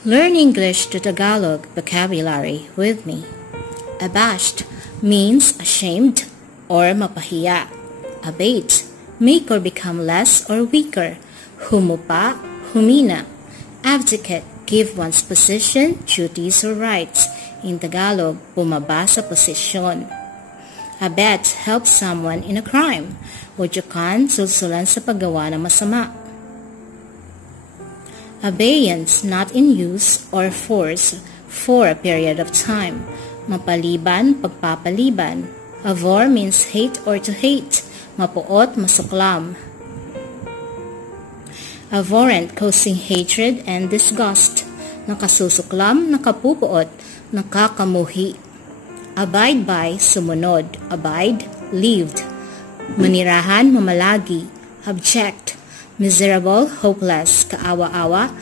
Learn English to Tagalog vocabulary with me. Abashed means ashamed or mapahiya. Abate, make or become less or weaker. Humupa, humina. Abdicate, give one's position, duties, or rights. In Tagalog, bumaba sa posisyon. Abet, help someone in a crime. Wujukan, sulsulan sa paggawa ng masama. Abeyance, not in use or force for a period of time. Mapaliban, pagpapaliban. Avor means hate or to hate. Mapuot, masuklam. Abhorrent, causing hatred and disgust. Nakasusuklam, nakapupuot, nakakamuhi. Abide by, sumunod. Abide, lived. Manirahan, mamalagi. Abject, miserable, hopeless, kaawa-awa,